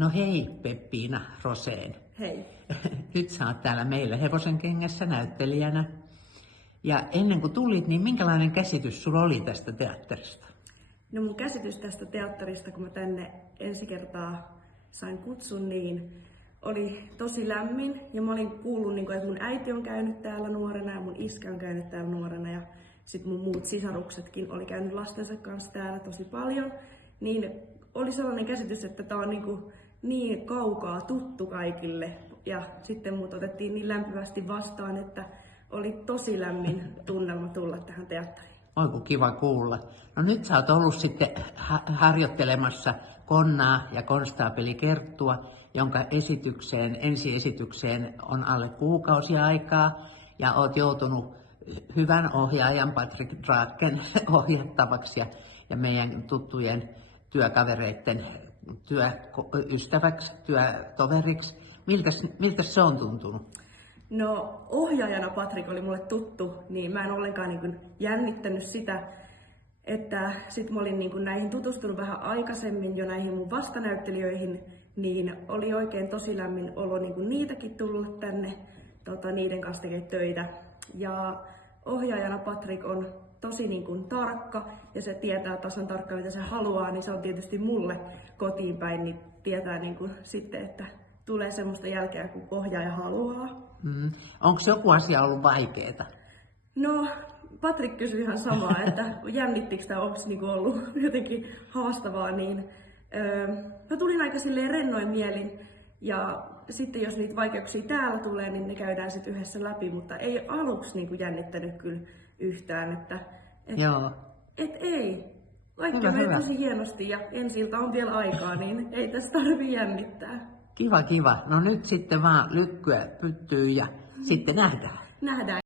No hei Peppiina Rosén. Hei. Nyt sä oot täällä meillä Hevosenkengässä näyttelijänä. Ja ennen kuin tulit, niin minkälainen käsitys sulla oli tästä teatterista? No mun käsitys tästä teatterista, kun mä tänne ensi kertaa sain kutsun, niin oli tosi lämmin. Ja mä olin kuullut, että mun äiti on käynyt täällä nuorena ja mun iskä on käynyt täällä nuorena. Ja sit mun muut sisaruksetkin oli käynyt lastensa kanssa täällä tosi paljon. Niin oli sellainen käsitys, että tää on niin kaukaa tuttu kaikille. Ja sitten mut otettiin niin lämpimästi vastaan, että oli tosi lämmin tunnelma tulla tähän teatteriin. Oi kun kiva kuulla. No nyt sä oot ollut sitten harjoittelemassa Konnaa ja konstaapeli Kerttua, jonka ensiesitykseen on alle kuukausi aikaa. Ja oot joutunut hyvän ohjaajan Patrick Draken ohjattavaksi ja meidän tuttujen työkavereiden työystäväksi, työtoveriksi. Miltä se on tuntunut? No ohjaajana Patrick oli mulle tuttu, niin mä en ollenkaan jännittänyt sitä, että sit mä olin näihin tutustunut vähän aikaisemmin jo näihin mun vastanäyttelijöihin, niin oli oikein tosi lämmin olo niitäkin tulla tänne niiden kanssa tekemään töitä. Ja ohjaajana Patrick on tosi tarkka ja se tietää tasan tarkkaan mitä se haluaa, niin se on tietysti mulle kotiin päin, niin tietää sitten, että tulee semmoista jälkeä kuin ohjaaja haluaa. Onko joku asia ollut vaikeeta? No, Patrick kysyi ihan samaa, että jännittikö tämä, onko ollut jotenkin haastavaa, niin mä tulin aika silleen rennoin mielin ja sitten jos niitä vaikeuksia täällä tulee, niin ne käydään sitten yhdessä läpi, mutta ei aluksi jännittänyt kyllä yhtään, Joo. Ei. Kaikki meni tosi hienosti ja ensi-ilta on vielä aikaa, niin ei tässä tarvitse jännittää. Kiva. No nyt sitten vaan lykkyä pyttyy ja sitten nähdään. Nähdään.